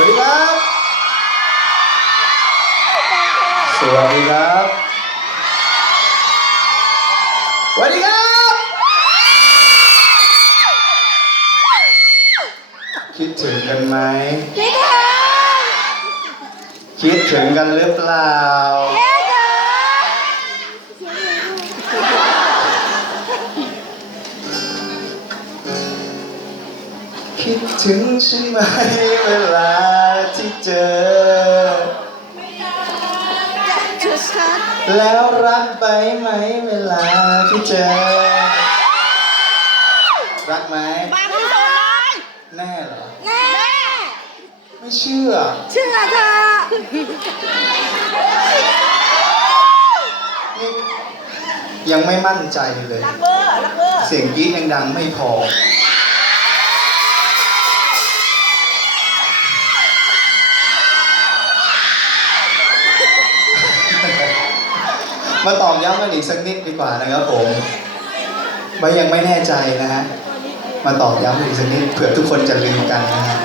วัสดีครับ สวัสดีครับ สวัสดีครับ คิดถึงกันไหม คิดถึง คิดถึงกันหรือเปล่า คิดถึงใช่ไหมเวลาที่เจอชุดชัดแล้วรักไปไหมเวลาที่เจอ รักไหมบางที่สุดเลยแน่เหรอ แน่ไม่เชื่อ เชื่อเธอนี่ยังไม่มั่นใจเลย รักเบอร์รักเบอร์เสียงกรี๊ดยังดังไม่พอ มาตอบย้ำกันอีกสักนิดดีกว่านะครับผมไม่ยังไม่แน่ใจนะฮะ มาตอบย้ำอีกสักนิดเผื่อทุกคนจะลืมกันนะฮะ